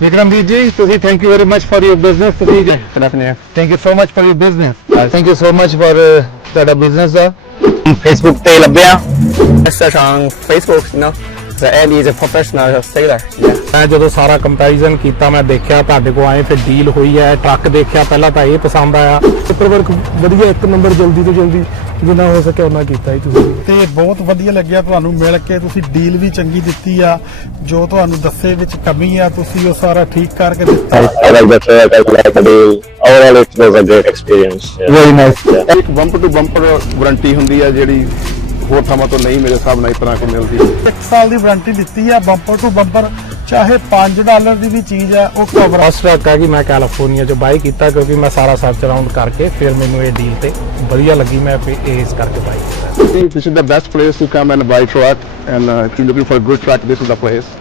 Vikramveer ji, ਤੁਸੀਂ thank you very much for your business. ਤੁਸੀਂ Good afternoon. thank you so much for your business. Thank you so much for ਤੁਹਾਡਾ business ਦਾ Facebook ਤੇ ਲੱਭਿਆ. Search on Facebook, you know. The Andy is a professional sailor. Yeah. ਮੈਂ ਜਦੋਂ ਸਾਰਾ comparison ਕੀਤਾ ਮੈਂ ਦੇਖਿਆ ਤੁਹਾਡੇ ਕੋਲ ਆਏ ਫਿਰ ਡੀਲ ਹੋਈ ਹੈ ਟਰੱਕ ਦੇਖਿਆ ਪਹਿਲਾਂ ਤਾਂ ਇਹ ਪਸੰਦ ਆਇਆ ਪੇਪਰ ਵਰਕ ਵਧੀਆ ਇੱਕ ਨੰਬਰ ਜਲਦੀ ਤੋਂ ਜਲਦੀ ਜਿੰਨਾ ਹੋ ਸਕੇ ਉਹਨਾਂ ਕੀਤਾ ਹੀ ਤੁਸੀਂ ਤੇ ਬਹੁਤ ਵਧੀਆ ਲੱਗਿਆ ਤੁਹਾਨੂੰ ਮਿਲ ਕੇ ਤੁਸੀਂ ਡੀਲ ਵੀ ਚੰਗੀ ਦਿੱਤੀ ਆ ਜੋ ਤੁਹਾਨੂੰ ਦੱਸੇ ਵਿੱਚ ਕਮੀ ਆ ਤੁਸੀਂ ਉਹ ਸਾਰਾ ਠੀਕ ਕਰਕੇ ਦਿੱਤਾ I like the truck, I like the deal. Overall, it was a great experience. Yeah. very nice. ਇੱਕ ਬੰਪਰ ਟੂ ਬੰਪਰ ਵਾਰੰਟੀ ਹੁੰਦੀ ਹੈ ਜਿਹੜੀ ਹੋਰ ਥਾਵਾਂ ਤੋਂ ਨਹੀਂ ਮੇਰੇ ਹਿਸਾਬ ਨਾਲ ਇਸ ਤਰ੍ਹਾਂ ਕੋਈ ਮਿਲਦੀ 1 ਸਾਲ ਦੀ ਵਾਰੰਟੀ ਦਿੱਤੀ ਆ ਬੰਪਰ ਟੂ ਬੰਪਰ ਚਾਹੇ $5 ਦੀ ਵੀ ਚੀਜ਼ ਆ ਉਹ ਕਵਰ ਫਸਟ ਟਰੱਕ ਹੈ ਕਿ ਮੈਂ ਕੈਲੀਫੋਰਨੀਆ ਚ ਬਾਈ ਕੀਤਾ ਕਿਉਂਕਿ ਮੈਂ ਸਾਰਾ ਸਰਚ ਅਰਾਊਂਡ ਕਰਕੇ ਫਿਰ ਮੈਨੂੰ ਇਹ ਡੀਲ ਤੇ ਵਧੀਆ ਲੱਗੀ ਮੈਂ ਇਸ ਕਰਕੇ ਬਾਈ ਕੀਤਾ I think this is the best place to come and buy truck and if you're looking for a good truck, this is the place.